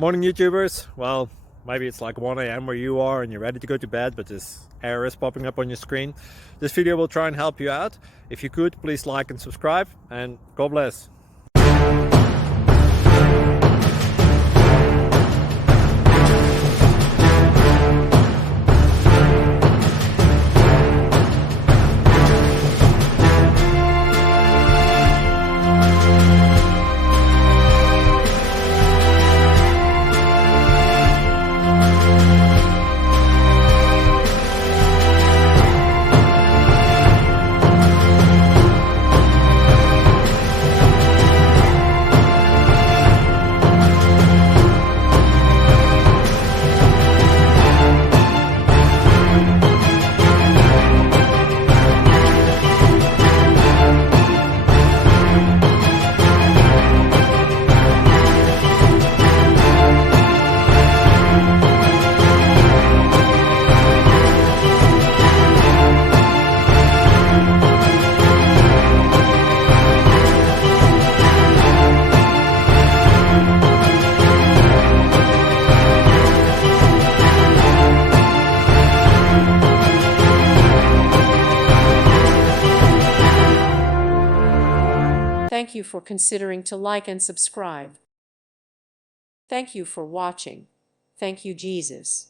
Morning, YouTubers. Well, maybe it's like 1 a.m. where you are and you're ready to go to bed, but this error is popping up on your screen. This video will try and help you out. If you could, please like and subscribe, and God bless. Thank you for considering to like and subscribe. Thank you for watching. Thank you, Jesus.